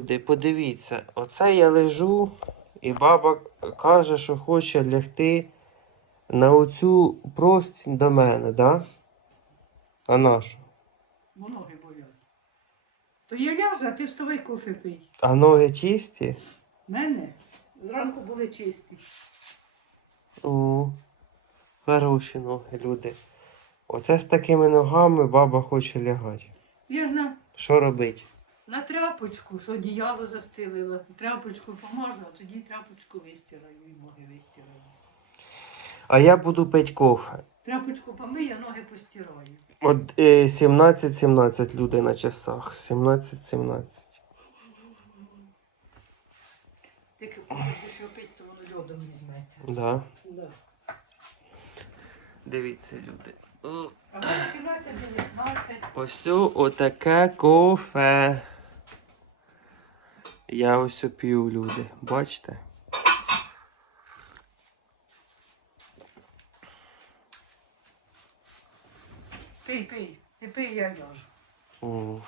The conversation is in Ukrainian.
Люди, Подивіться, оце я лежу, і баба каже, що хоче лягти на оцю простінь до мене, да? А нашу? Бо ноги болять. То я ляжу, а ти вставай кофе пий. А ноги чисті? В Мене зранку були чисті. О, хороші ноги, люди. Оце з такими ногами баба хоче лягати. Я ж на, Що робить? На тряпочку, що одіяло застелила, тряпочку помажу, а тоді тряпочку вистираю і ноги вистираю. А я буду пити кофе. Тряпочку помию, а ноги постираю. От е, 17-17 людей на часах. 17-17. Тільки коли будеш його пити, то воно льодом візьметься. Да. Да. Дивіться, люди. О, А в мене 17 19 Ось отаке кофе. Я ось п'ю, люди. Бачите? Пий, пий, ти пий, я ляжу. О,